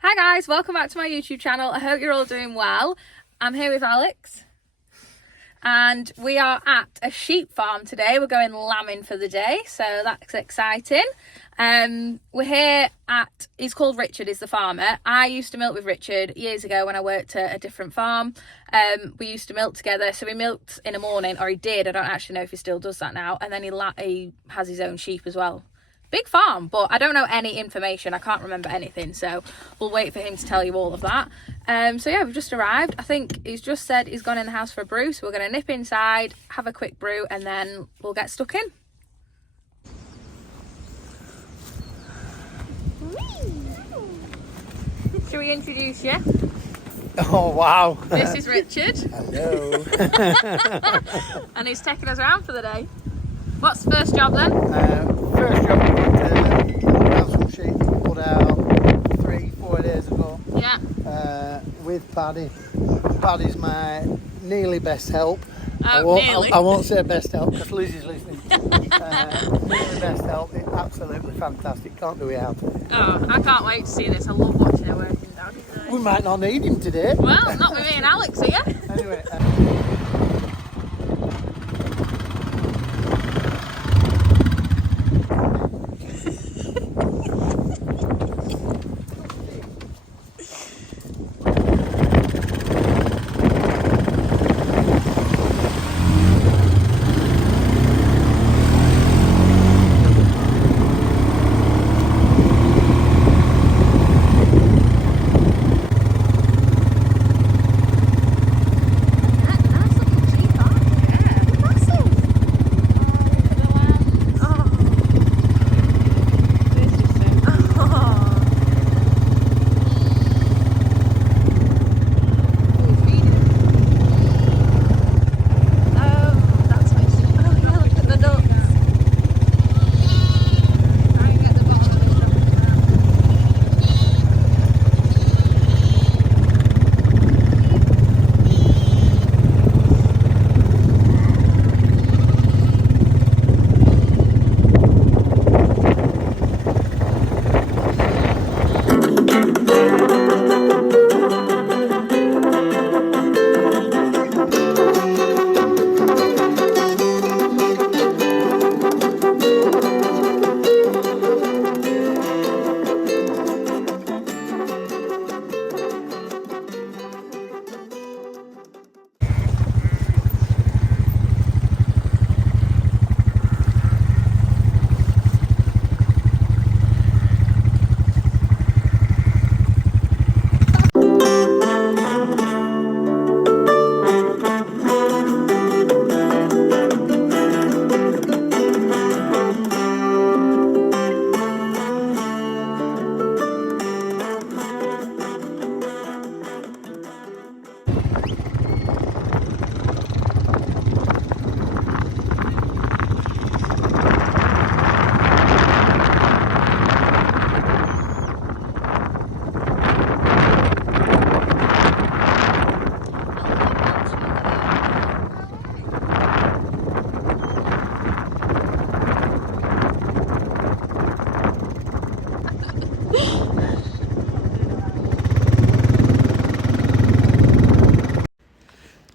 Hi guys, welcome back to my YouTube channel. I hope you're all doing well. I'm here with Alex and we are at a sheep farm today. We're going lambing for the day, so that's exciting. We're here at, he's called Richard, is the farmer. I used to milk with Richard years ago when I worked at a different farm. We used to milk together, so he milked in the morning, or he did, I don't actually know if he still does that now, and then he has his own sheep as well. Big farm, but I don't know any information. I can't remember anything, so we'll wait for him to tell you all of that. So yeah, we've just arrived. I think he's just said he's gone in the house for a brew, so we're going to nip inside, have a quick brew, and then we'll get stuck in. Shall we introduce you? Oh wow! This is Richard. Hello. And he's taking us around for the day. What's the first job then? First job we went to have some sheep put out 3-4 days ago. Yeah. With Paddy. Paddy's my nearly best help. Nearly. I won't say best help because Lizzie's listening. Nearly best help. It's absolutely fantastic. Can't do without it. Oh, I can't wait to see this. I love watching her working down. We might not need him today. Well, not with me and Alex here. Anyway.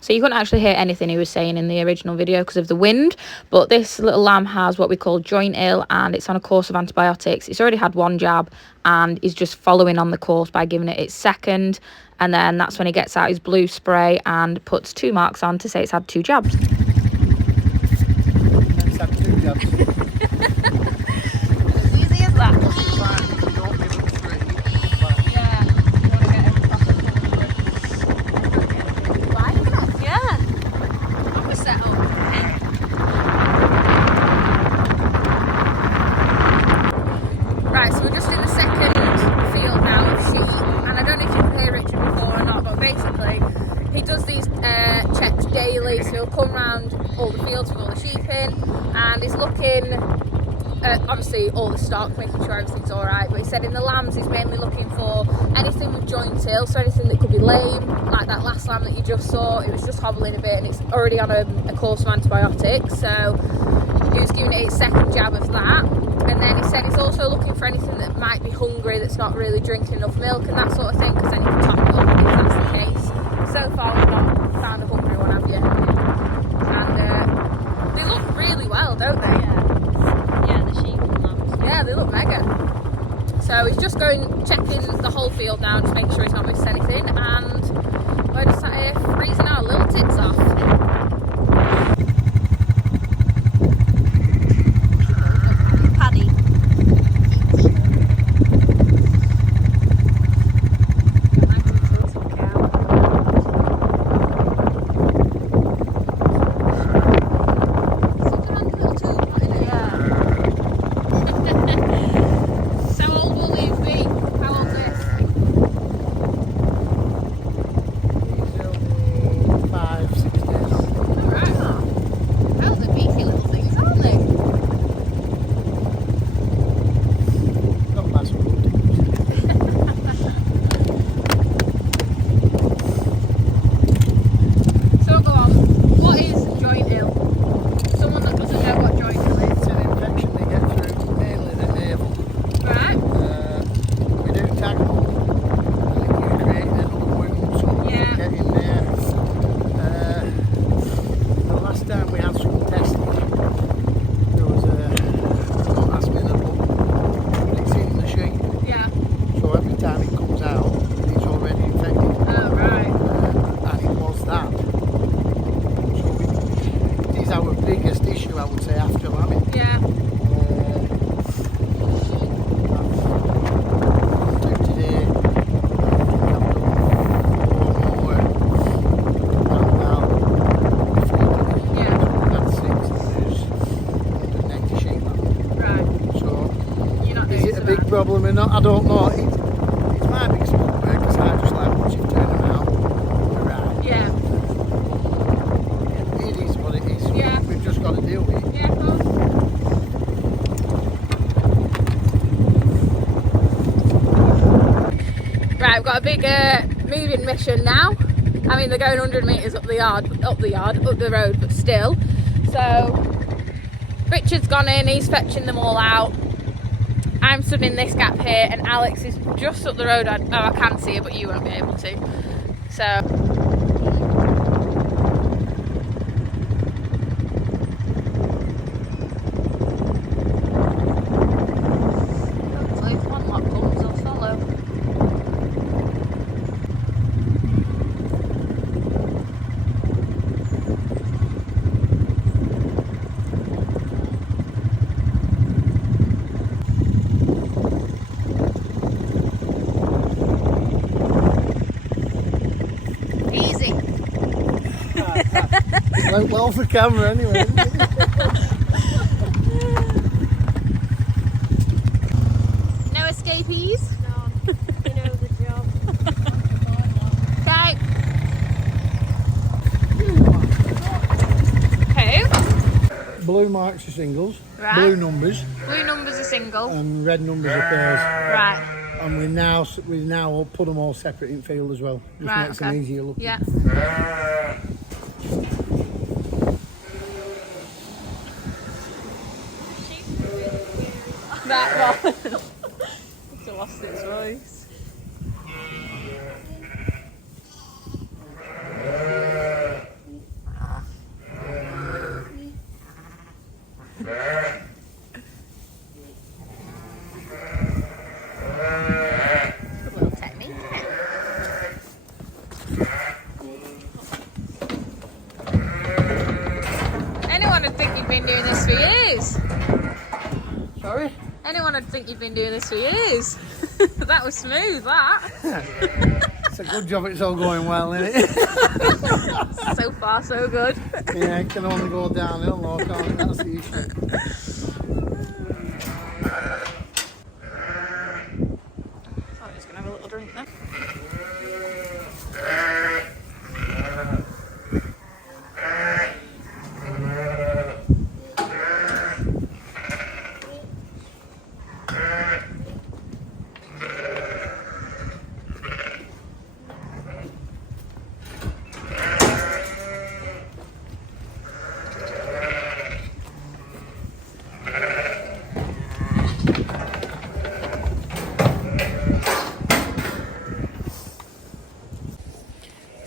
So you couldn't actually hear anything he was saying in the original video because of the wind. But this little lamb has what we call joint ill, and it's on a course of antibiotics. It's already had one jab and is just following on the course by giving it its second. And then that's when he gets out his blue spray and puts 2 marks on to say it's had 2 jabs. It's had 2 jabs. As easy as that. So he'll come round all the fields with all the sheep in, and he's looking at obviously all the stock, making sure everything's alright. But he said in the lambs he's mainly looking for anything with joint ill, so anything that could be lame, like that last lamb that you just saw. It was just hobbling a bit and it's already on a course of antibiotics, so he was giving it its second jab of that. And then he said he's also looking for anything that might be hungry, that's not really drinking enough milk and that sort of thing, because then he can top it up if that's the case. So far we've not found a hungry one, have you? And they look really well, don't they? Yeah, the sheep and lambs. Yeah, they look mega. So he's just checking the whole field now, just making sure he's not missed anything, and we're just sat here freezing our little tits off. Paddy. So old will these be? How old this? He's only 5, 6 days old. Alright. Those are beefy little things, aren't they? Not massive. So go on. What is joint ill? Someone that doesn't know what joint ill is. It's an infection they get through mainly the navel. Right? We do tag them. You create little wounds so we Yeah. get in there. The last time we had some testing, there was don't ask me the book, but it's in the sheep. Yeah. So every time it comes out, it's already infected. Oh, right. And it was that. So it is our biggest issue, I would say, after lambing. Yeah. Today, I've done 4 more. And now, Yeah. that's 6, there's 190 sheep. Right. So, You're not doing is it a so big bad. problem or not? I don't know. It's my biggest problem because I just like watching turn them out. Right. Yeah. It is what it is. Yeah. We've just got to deal with it. Yeah, of course. Right, we've got a big moving mission now. I mean, they're going 100 metres up the road, but still. So, Richard's gone in, he's fetching them all out. I'm stood in this gap here, and Alex is just up the road. I can see her, but you won't be able to. So, hopefully if one lot comes, they'll follow. Easy. Went well for camera anyway. No escapees? No, you know the job. Okay. Who? Blue marks are singles, Right. blue numbers, Blue numbers are single. and red numbers are pairs. Right. And we now all put them all separate in field as well. Just Right, makes okay. them easier looking. Yeah. That one. It's lost its voice. Good little technique, isn't it? Anyone would think you've been doing this for years. Sorry? Anyone would think you've been doing this for years. That was smooth, that. It's a good job it's all going well, isn't it? So far, so good. Yeah, it can only go downhill, though, can't it? That's the issue. I'm just going to have a little drink then.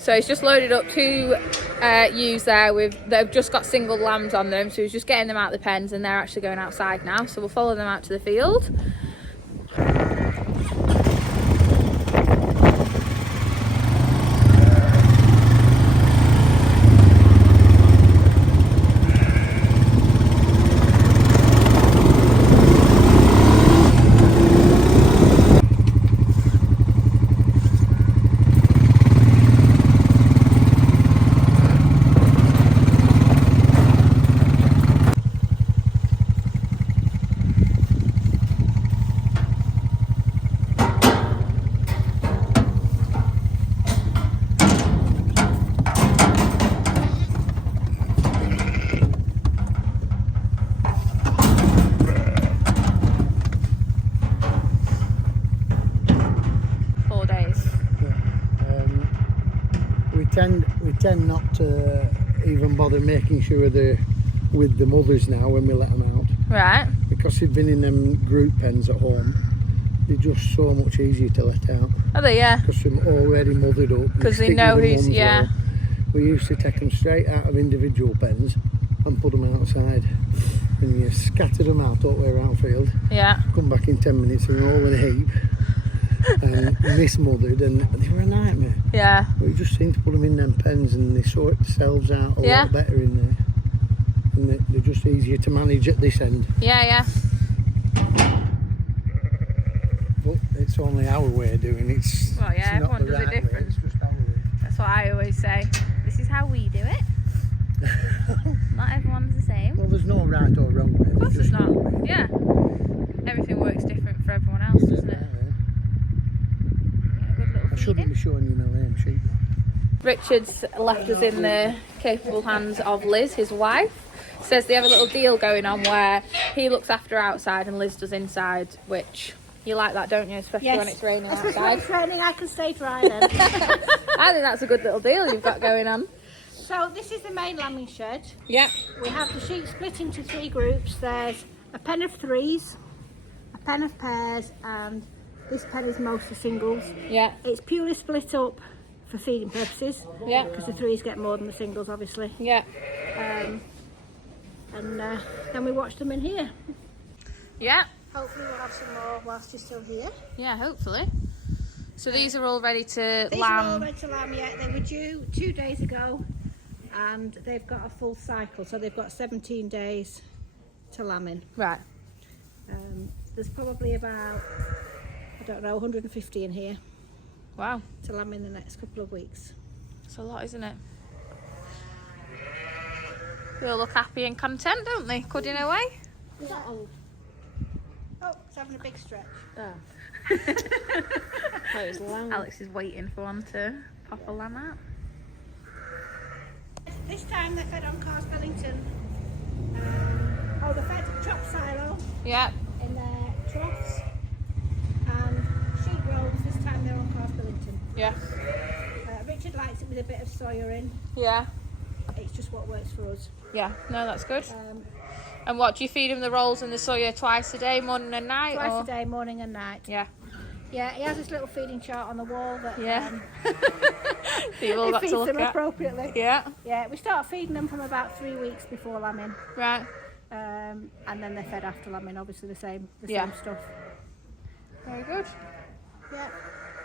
So he's just loaded up 2 ewes there they've just got single lambs on them, so he's just getting them out of the pens and they're actually going outside now, so we'll follow them out to the field. We tend not to even bother making sure they're with the mothers now when we let them out, Right. because they've been in them group pens at home. They're just so much easier to let out Are they? Yeah. because they're already mothered up. Because they stick know with the who's, mums yeah. well. We used to take them straight out of individual pens and put them outside, and you scatter them out all the way around field. Yeah. Come back in 10 minutes and they're all in a heap and mismothered, and they were a nightmare. Yeah. We just seem to put them in them pens and they sort themselves out a Yeah. lot better in there, and they're just easier to manage at this end. Yeah, yeah. But it's only our way of doing it. It's, Well, yeah, it's not everyone the does it right way, different. it's just our way. That's what I always say. This is how we do it. Not everyone's the same. Well, there's no right or wrong way. Of course there's it's just not. our way. Yeah. Everything works different for everyone else, doesn't it? Yeah, good little I shouldn't feeding. be showing you my lame sheep. Richard's left us in the capable hands of Liz, his wife. Says they have a little deal going on where he looks after outside and Liz does inside, which you like that, don't you? Especially when it's raining Especially when outside. it's raining, I can stay dry then. I think that's a good little deal you've got going on. So this is the main lambing shed. Yeah. We have the sheep split into 3 groups. There's a pen of 3s, a pen of pairs, and this pen is mostly singles. Yeah. It's purely split up for feeding purposes, Yeah. because the 3s get more than the singles, obviously. Yeah. And then we watch them in here. Yeah. Hopefully we'll have some more whilst you're still here. Yeah, hopefully. So these are all ready to These are all lamb. ready to lamb yet. They were due 2 days ago, and they've got a full cycle, so they've got 17 days to lamb in. Right. There's probably about, I don't know, 150 in here Wow. to lamb in the next couple of weeks. It's a lot, isn't it? They all look happy and content, don't they? Cudding away. Is that old? Oh, it's having a big stretch. Alex is waiting for one to pop a lamb out. This time they're fed on Cars Billington. They're fed chop silo Yeah. in their troughs, and sheep rolls. This time they're on Cars Billington. Yeah. Richard likes it with a bit of soya in. Yeah. It's just what works for us. Yeah. No, that's good. Um, And what, do you feed him the rolls and the soya twice a day, morning and night? Twice or? a day, morning and night. Yeah. Yeah, he has this little feeding chart on the wall that Yeah. So you've all he got feeds to look them at. appropriately. Yeah. Yeah, we start feeding them from about 3 weeks before lambing, Right. and then they're fed after lambing. Obviously, the same stuff. Very good. Yeah.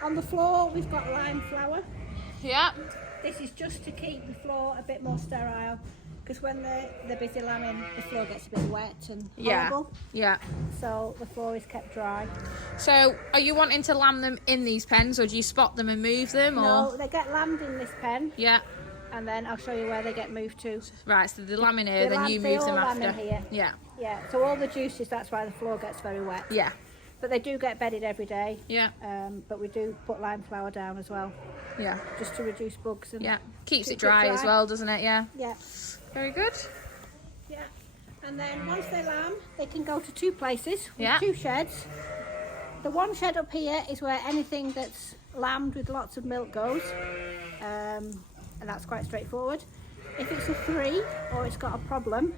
On the floor, we've got lime flour. Yeah. This is just to keep the floor a bit more sterile, because when they're busy lambing, the floor gets a bit wet and horrible. Yeah. So the floor is kept dry. So, are you wanting to lamb them in these pens, or do you spot them and move them? Or No, they get lambed in this pen, yeah. and then I'll show you where they get moved to. Right. So they lamb in here, They then lamb- you they move them all lamb after. in here. Yeah. Yeah, so all the juices, that's why the floor gets very wet. Yeah. But they do get bedded every day. Yeah. But we do put lime flour down as well, Yeah. just to reduce bugs. And Yeah. Keeps keep it dry as well, doesn't it? Yeah. Yeah, Very good. yeah. And then once they lamb, they can go to 2 places with Yeah. 2 sheds. The one shed up here is where anything that's lambed with lots of milk goes, and that's quite straightforward. If it's a 3 or it's got a problem,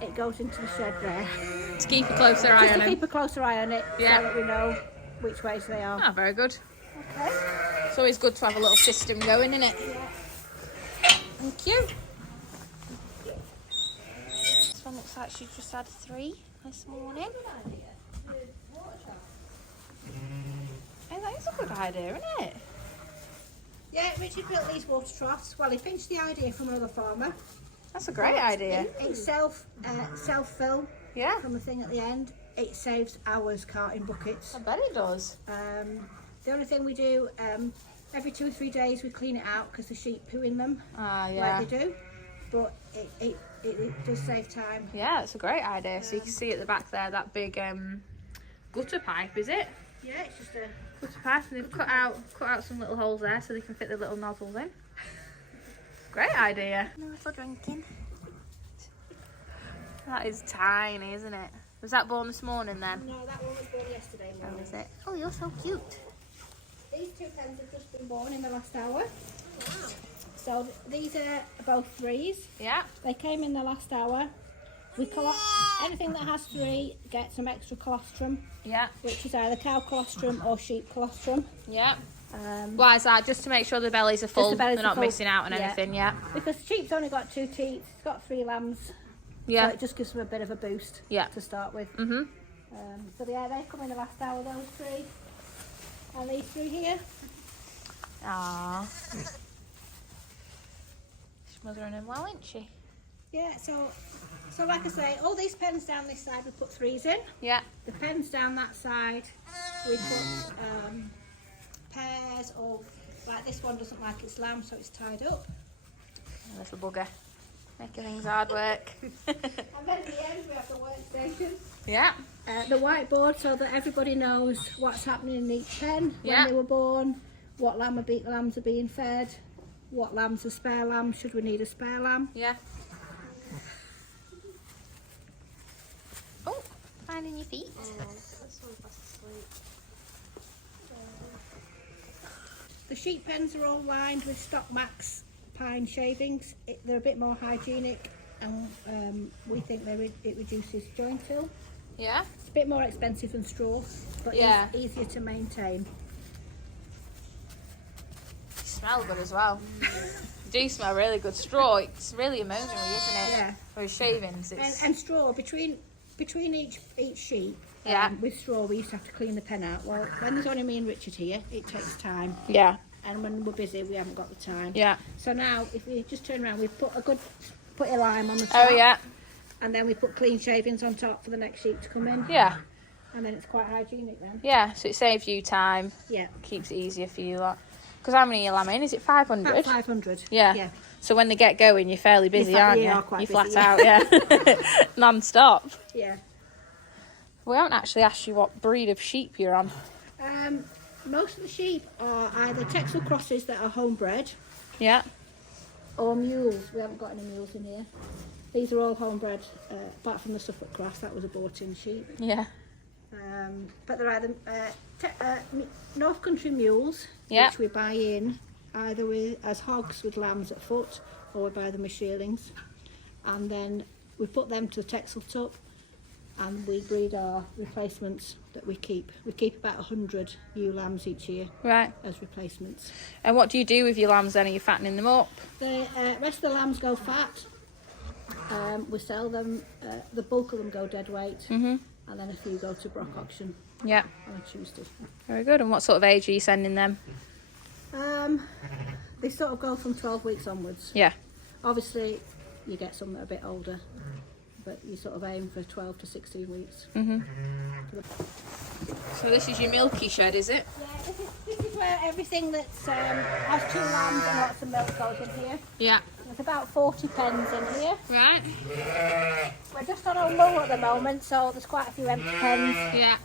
it goes into the shed there. To keep a closer eye Just on to them. keep a closer eye on it, Yeah. so that we know which ways they are. Ah, very good. Okay. It's always good to have a little system going, isn't it? Yeah. Thank you. This one looks like she's just had 3 this morning. Hey, that is a good idea, isn't it? Yeah, Richard built these water troughs. Well, he pinched the idea from another farmer. That's a great idea. It's self-fill Yeah, from the thing at the end. It saves hours carting buckets. I bet it does. The only thing we do, every 2 or 3 days we clean it out because the sheep poo in them, Ah, yeah. like they do. But it does save time. Yeah, it's a great idea. So you can see at the back there that big gutter pipe, is it? Yeah, it's just a... Gutter pipe, and they've cut out some little holes there so they can fit the little nozzles in. Great idea. No for drinking. That is tiny, isn't it? Was that born this morning then? No, that one was born yesterday How morning. is it? Oh, you're so cute. These 2 pens have just been born in the last hour. Wow. So these are both 3s. Yeah. They came in the last hour. Anything that has 3 gets some extra colostrum, Yeah. which is either cow colostrum or sheep colostrum. Yeah. Why is that? Just to make sure the bellies are full. the bellies They're are not full. missing out on Yeah. anything. Yeah. Because the sheep's only got 2 teats, it's got 3 lambs, Yeah. so it just gives them a bit of a boost Yeah. to start with. Mhm. So yeah, they come in the last hour, those 3. And these 3 here. Aww. She's mothering him well, isn't she? Yeah, so like I say, all these pens down this side we put 3s in. Yeah. The pens down that side we put pairs of, like this one doesn't like its lamb, so it's tied up. Little bugger. Making things hard work. And then at the end we have the workstation. Yeah. The whiteboard so that everybody knows what's happening in each pen, Yeah. when they were born, what lambs are being fed, what lambs are spare lambs, should we need a spare lamb. Yeah. Oh, finding your feet. The sheep pens are all lined with Stock Max pine shavings. They're a bit more hygienic, and we think it reduces joint ill. Yeah. It's a bit more expensive than straw, but Yeah. it's easier to maintain. You smell good as well. You do smell really good. Straw, it's really emotional, isn't it? Yeah. Or shavings. It's... And straw between each sheep. Yeah. With straw, we used to have to clean the pen out. Well, when there's only me and Richard here, it takes time, Yeah. and when we're busy, we haven't got the time. Yeah. So now, if we just turn around, we put a lime on the top. Oh, yeah. And then we put clean shavings on top for the next sheep to come in. Yeah. And then it's quite hygienic then. Yeah, so it saves you time. Yeah. Keeps it easier for you lot. Because how many are you lambing? Is it 500? About 500. Yeah. Yeah. So when they get going, you're fairly busy, You're aren't you you? are quite You're busy, flat yeah. out, yeah. Non-stop. Yeah. We haven't actually asked you what breed of sheep you're on. Most of the sheep are either Texel crosses that are homebred Yeah. or mules. We haven't got any mules in here. These are all homebred, apart from the Suffolk cross, that was a bought-in sheep. Yeah. But they're either North Country mules, Yeah. which we buy in either as hogs with lambs at foot, or we buy them as shearlings. And then we put them to the Texel tup, and we breed our replacements that we keep. We keep about 100 ewe lambs each year Right. as replacements. And what do you do with your lambs then? Are you fattening them up? The rest of the lambs go fat. We sell them, the bulk of them go dead weight, Mhm. and then a few go to Brock auction Yeah. on a Tuesday. Very good. And what sort of age are you sending them? They sort of go from 12 weeks onwards. Yeah. Obviously, you get some that are a bit older, but you sort of aim for 12 to 16 weeks. So this is your milky shed, is it? Yeah, this is where everything that has 2 lambs and lots of milk goes in here. Yeah. There's about 40 pens in here. Right. We're just on a lull at the moment, so there's quite a few empty pens. Yeah.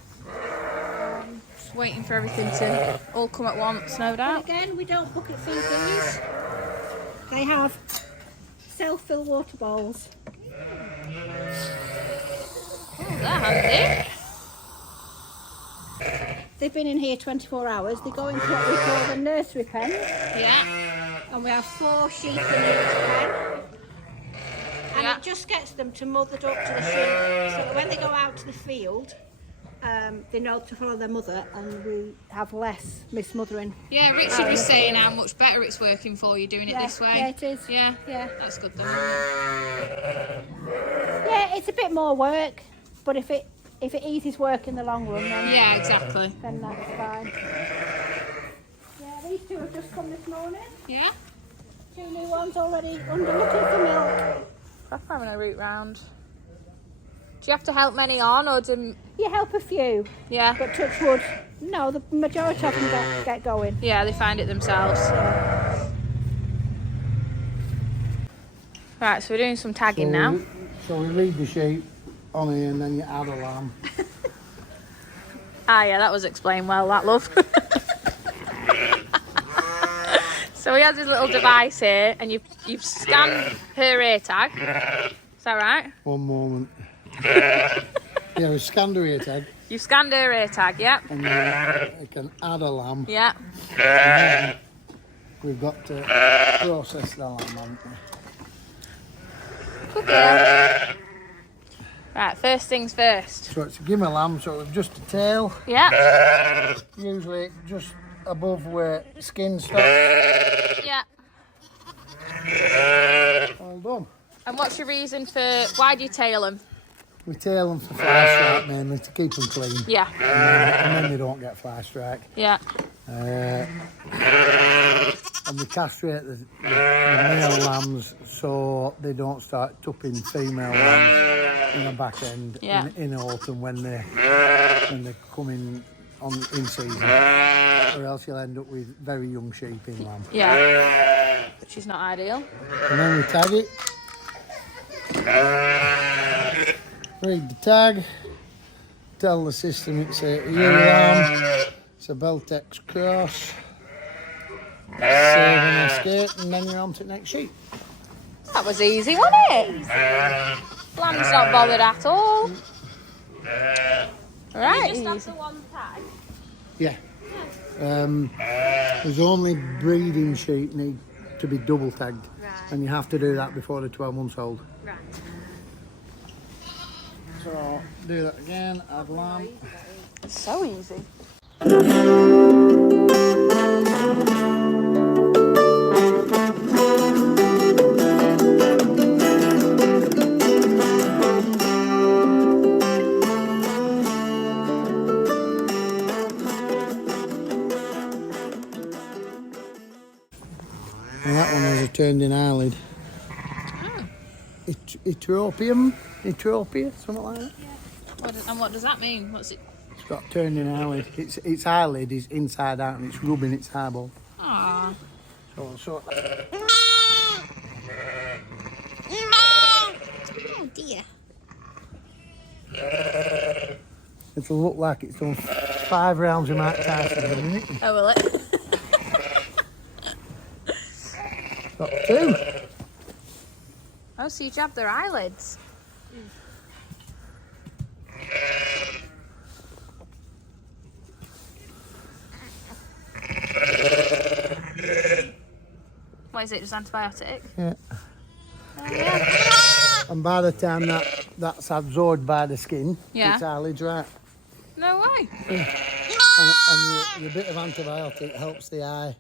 Just waiting for everything to all come at once, no But doubt. again, we don't bucket feed these. They have self-fill water bowls. Oh, they're handy. They've been in here 24 hours. They go into what we call the nursery pen, Yeah. and we have 4 sheep in each pen. And Yeah. it just gets them to mothered up to the sheep, so that when they go out to the field, they know to follow their mother, and we have less mismothering. Yeah, Richard was saying how much better it's working for you doing it this way. Yeah, it is. Yeah, Yeah. that's good though. Yeah, it's a bit more work, but if it eases work in the long run, then Yeah, exactly. then that's fine. Yeah, these two have just come this morning. Yeah. 2 new ones already under looking for milk. I'm having a route round. Do you have to help many on, or do... You help a few, Yeah. but touch wood, no, the majority of them get going. Yeah, they find it themselves. Right, so we're doing some tagging now. So we leave the sheep on here and then you add a lamb. Ah, yeah, that was explained well, that love. So we have this little device here, and you've scanned her ear tag. Is that right? One moment. Yeah, we scanned her ear tag You've scanned her ear tag, yeah. and then we can add a lamb. Yeah. And then we've got to process the lamb, haven't we? Good girl. Right, first things first. So it's a gimme lamb, so it's just a tail, Yeah. usually just above where skin stops. Yeah. All done. And what's your reason for why do you tail them? We tail them for fly strike mainly to keep them clean, Yeah. and then they don't get fly strike. Yeah. And we castrate the male lambs so they don't start tupping female lambs in the back end in autumn when they're coming on in season, or else you'll end up with very young sheep in lamb. Yeah. Which is not ideal. And then we tag it. Read the tag. Tell the system it's a ewe lamb. It's a Beltex cross. Save and escape, and then you're on to the next sheep. That was easy, wasn't it? Lamb's not bothered at all. Right. Just have the one tag. Yeah. There's only breeding sheep need to be double tagged, and you have to do that before they're 12 months old. Right. So do that again, add lamb. It's so easy. And that one has a turned in eyelid. Etropia, something like that. What does that mean? What's it? It's got turned in eyelid. Its eyelid is inside out and it's rubbing its eyeball. Aww. So Oh dear. it'll look like it's done 5 rounds of Mike Tyson, isn't it? Oh, will it? Got 2. Oh, so you jab their eyelids. What is it, just antibiotic? Yeah. Oh, yeah. And by the time that's absorbed by the skin, Yeah. its eyelid's right. No way. And your bit of antibiotic helps the eye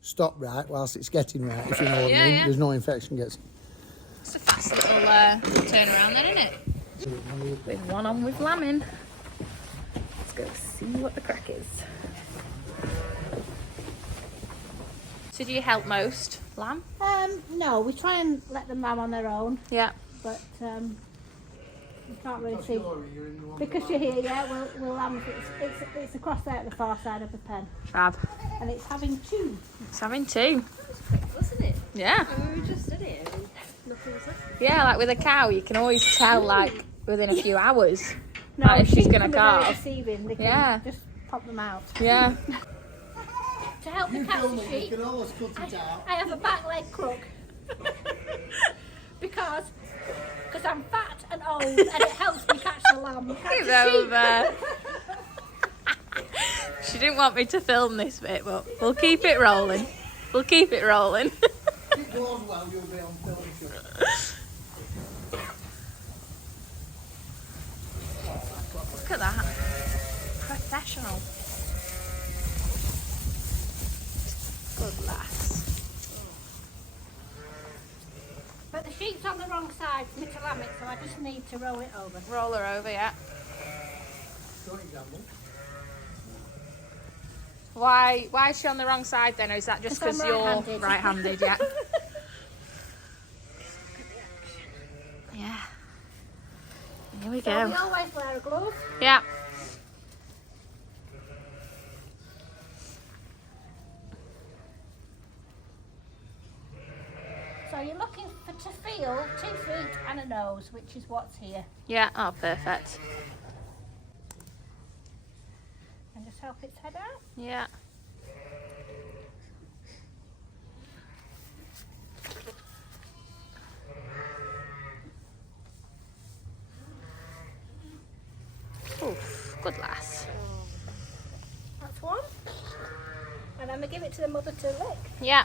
stop right whilst it's getting right, if you know what I mean. Yeah. There's no infection gets. It's a fast little turnaround then, isn't it? With one on with lambing. Let's go see what the crack is. So do you help most lamb? No, we try and let them lamb on their own, Yeah. but you can't really see. Because you're here, yeah, we'll lamb. It's across there at the far side of the pen, Fab. and it's having 2. It's having 2. Wasn't it? Yeah. We were just in it and nothing was happening. Yeah, like with a cow, you can always tell like within a few hours. No, Like if she's sheep gonna can be very calve. deceiving. They can Yeah. just pop them out. Yeah. To help the cow and sheep, always cut it out. I have a back leg crook. because I'm fat and old, and it helps me catch the lamb. You catch Give the sheep. over. She didn't want me to film this bit, but we'll keep it rolling. We'll keep it rolling. It goes well, you'll be on film. Look at that. professional. Good lass. But the sheep's on the wrong side for me to lamb it, so I just need to roll it over. Roll her over, yeah. Why is she on the wrong side then, or is that just because I'm you're right-handed. right-handed? Yeah. Yeah. Here we So go. we always wear a glove. Yeah. So you're looking to feel 2 feet and a nose, which is what's here. Yeah. Oh, perfect. And just help its head out. Yeah. Oof, good lass. That's one. And then we give it to the mother to lick. Yeah.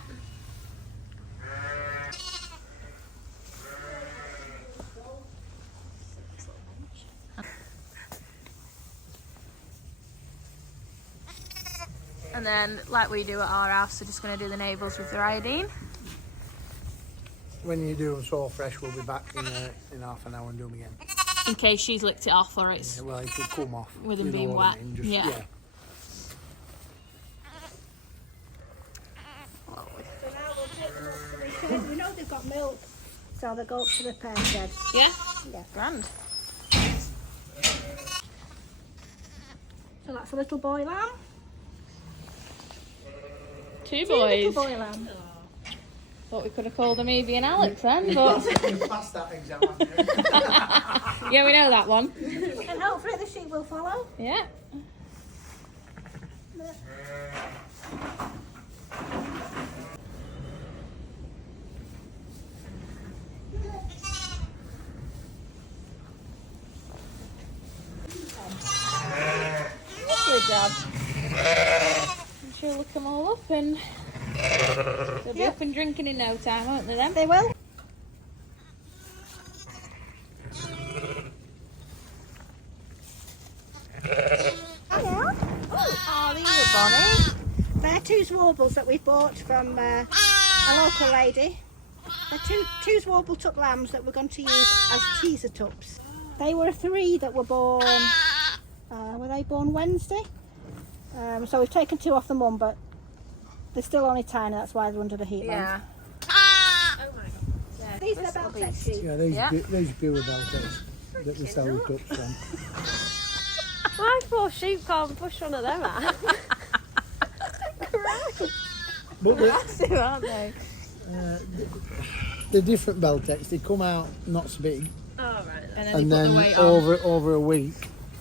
And then, like we do at our house, we're just going to do the navels with the iodine. When you do them so fresh, we'll be back in half an hour and do them again. In case she's licked it off or it's... Yeah, well, it will come off. With them you know being what I wet. mean, just- Yeah. So now we'll take them up to the shed. We know they've got milk, so they go up to the pair shed. Yeah? Yeah. Grand. So that's a little boy lamb. Two Two little boys. boy lamb. Thought we could have called them Evie and Alex then, but... Passed that exam, haven't you? Yeah, we know that one. And hopefully the sheep will follow. Yeah. Lovely job. I'm sure look them all up and they'll be up and drinking in no time, won't they then? They will. Hello. Oh, these are bonny. They're two Zwarbles that we bought from a local lady. They're two Zwarble tuck lambs that we're going to use as teaser tups. They were 3 that were born, were they born Wednesday? So we've taken 2 off the mum, but they're still only tiny, that's why they're under the heat lamp. Yeah. These are the Beltec sheep. Yeah, these Yeah. these pure belters that we sell the cups from. Why 4 sheep can't push one of them out? But Massive, aren't they? the different belters, they come out not so big, Oh, right. And and they put then the weight on. over a week,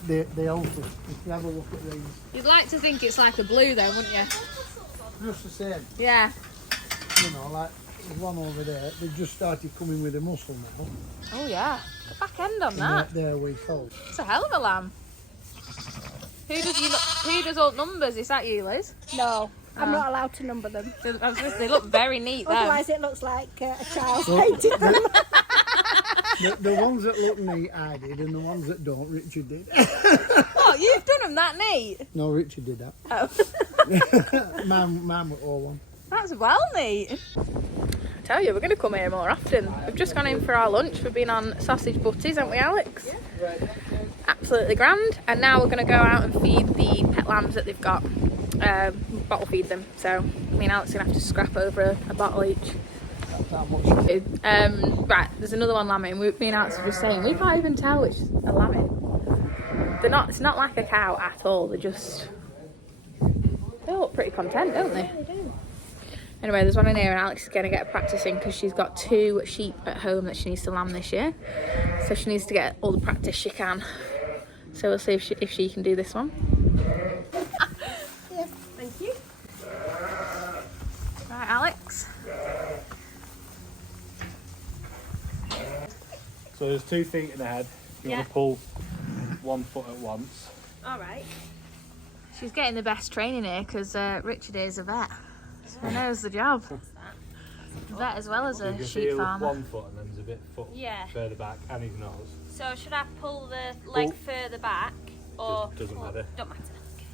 they alter. If you have a look at these, You'd like to think it's like a blue though, wouldn't you? just the same. Yeah. You know, like the one over there, they've just started coming with a muscle now. Oh yeah. The back end on And that. they're a week old. It's a hell of a lamb. Who does all numbers? Is that you, Liz? No, I'm Oh. not allowed to number them. I was just, they look very neat though. Otherwise it looks like a child Well, painted them. The ones that look neat, I did, and the ones that don't, Richard did. What? You've done them that neat? No, Richard did that. Oh. Mine were all one. That's well neat. I tell you, we're going to come here more often. We've just gone in for our lunch. We've been on sausage butties, haven't we, Alex? Right. Absolutely grand. And now we're going to go out and feed the pet lambs that they've got. Bottle feed them. So me and Alex are going to have to scrap over a bottle each. That much. Right, there's another one lambing. Me and Alex were just saying, we can't even tell which is a lambing. It's not like a cow at all. They look pretty content, don't they? They do. Anyway, there's one in here and Alex is going to get practicing because she's got 2 sheep at home that she needs to lamb this year. So she needs to get all the practice she can. So we'll see if she can do this one. Yes. Thank you. Right, Alex. So there's 2 feet in the head. You Yeah. want to pull 1 foot at once. All right. She's getting the best training here because Richard is a vet. So he knows the job. A vet as well as You a can sheep feel farmer. 1 foot and then there's a bit foot Yeah. further back and his nose. So should I pull the leg Pull. further back or Doesn't matter. Don't matter. Okay.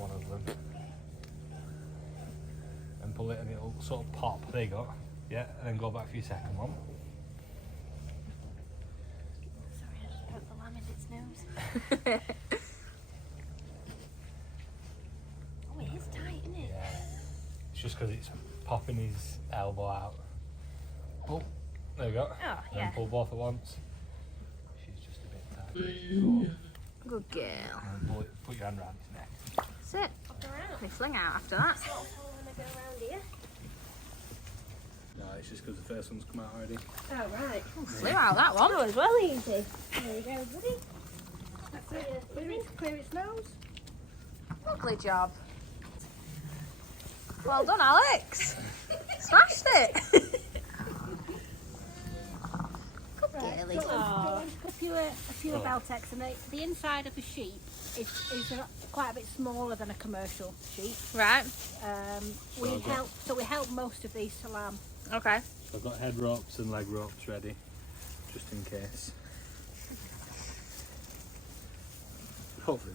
one of them. And pull it and it'll sort of pop. There you go. Yeah, and then go back for your second one. Sorry, I just poked the lamb in its nose. Oh, it is tight, isn't it? Yeah. It's just because it's popping his elbow out. Oh, there you go. Oh, And yeah. then pull both at once. She's just a bit tight. Good girl. And then put your hand around his neck. Sit. Up around. We fling out after that. It's not full when I go around here. No, it's just because the first one's come out already. Oh, right. Flew out that one. That was well easy. There you go, buddy. That's it. Clear its nose. Lovely job. Well done, Alex. Smashed it. Good girly. A fewer Beltex, and the inside of a sheep is quite a bit smaller than a commercial sheep. Right. We help most of these to lamb. Okay. So I've got head ropes and leg ropes ready, just in case. Hopefully.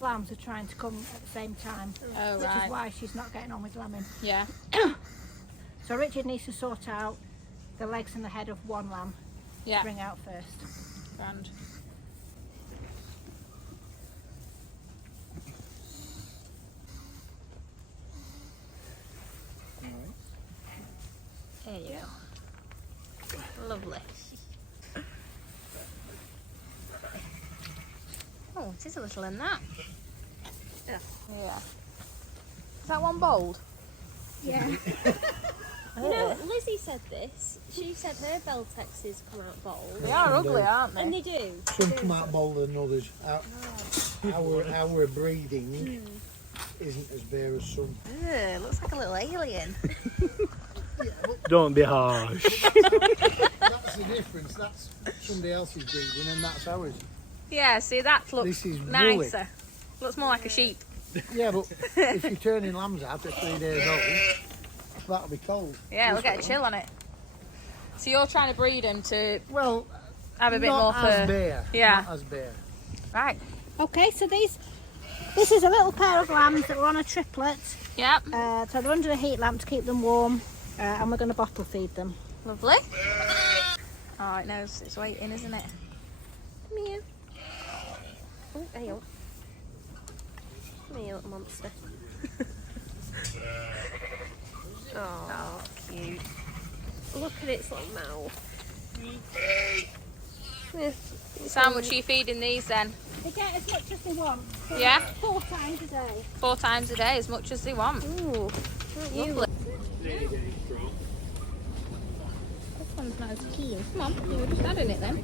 Lambs are trying to come at the same time, Oh, which right. is why she's not getting on with lambing. Yeah. So Richard needs to sort out the legs and the head of one lamb to Yeah. bring out first. Grand. There you go. Lovely. Oh, it is a little in that. Yeah. Yeah. Is that one bold? Yeah. You know, Lizzie said this. She said her Beltexes come out bold. They are ugly, aren't they? And they do. Some come out bolder than others. Our breeding isn't as bare as some. Ugh, looks like a little alien. Don't be harsh. That's the difference. That's somebody else's breeding and that's ours. Yeah, see, that looks This is woolly. nicer. Looks more like a sheep. Yeah, but if you're turning lambs out at 3 days old, that'll be cold. Yeah, we'll get a chill on it. So you're trying to breed them to Well, have a bit not more as fur. bare. Yeah. Not as bare. Right. Okay, so this is a little pair of lambs that were on a triplet. Yep. So they're under a heat lamp to keep them warm, and we're going to bottle feed them. Lovely. Oh, it knows it's waiting, isn't it? Meow. Oh, there you go. Come here, little monster. Oh, Cute. look at its little mouth. Yeah. So how much are you feeding these then? They get as much as they want. So Yeah. 4 times a day. 4 times a day, as much as they want. Ooh, you Lovely. This one's not as keen. Come on, you were just adding it then.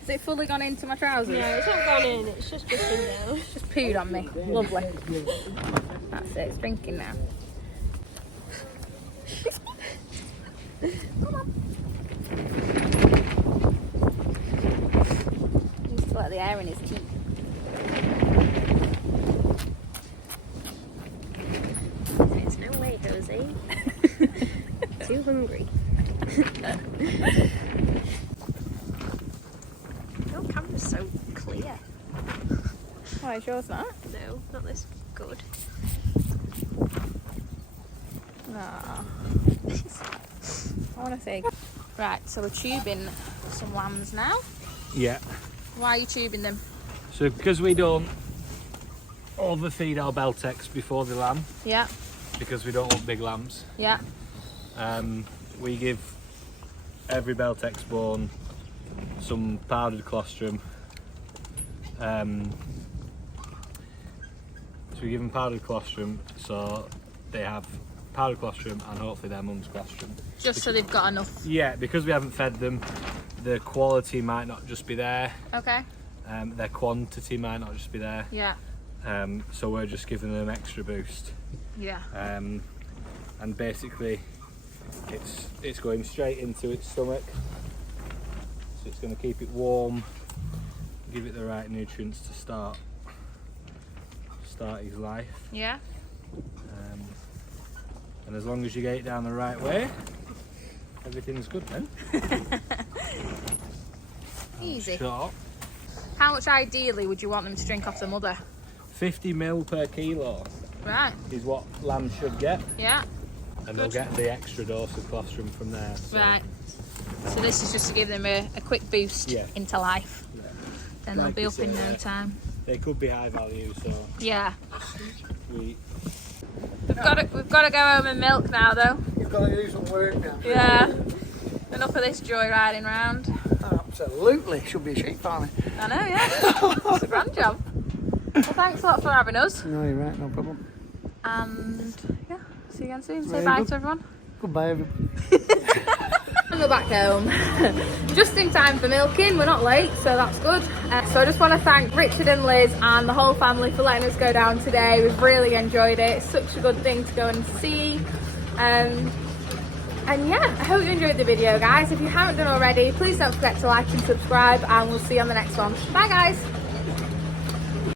Has it fully gone into my trousers? No, it's not gone in, it's just dripping down. Just pooed on me. Lovely. That's it, it's drinking now. Come on. Needs to let the air in his teeth. There's no way, Josie. Too hungry. Your camera's so clear. Why is yours not? No, not this good. No. I want to see. Right, so we're tubing some lambs now. Yeah. Why are you tubing them? So because we don't overfeed our Beltex before the lamb, Yeah, because we don't want big lambs, yeah, we give every Beltex born some powdered colostrum. So we give them powdered colostrum, so they have powdered colostrum and hopefully their mum's colostrum. just so they've got enough. Yeah, because we haven't fed them, the quality might not just be there, Okay, their quantity might not just be there. yeah, So we're just giving them an extra boost. yeah. And basically it's going straight into its stomach, so it's going to keep it warm, give it the right nutrients to start his life, Yeah, and as long as you get it down the right way, everything's good then. easy. Shut up. how much ideally would you want them to drink off the mother? 50 ml per kilo Right. is what lambs should get, Yeah. and they'll get the extra dose of colostrum from there. So, Right. So this is just to give them a quick boost Yeah. into life. yeah. Then they'll Like be you up in say, no time. They could be high value, so Yeah. we We've got to go home and milk now though. You've got to do some work now. Yeah. Enough of this joy riding round. Absolutely. Should be a sheep farmer. I know, yeah. It's a grand job. Well, thanks a lot for having us. No, you're right, no problem. And yeah, see you again soon. Say Very bye good. to everyone. Goodbye, everybody. We're back home. Just in time for milking. We're not late, so that's good. So I just want to thank Richard and Liz and the whole family for letting us go down today. We've really enjoyed it. It's such a good thing to go and see. And yeah, I hope you enjoyed the video, guys. If you haven't done already, please don't forget to like and subscribe, and we'll see you on the next one. Bye, guys.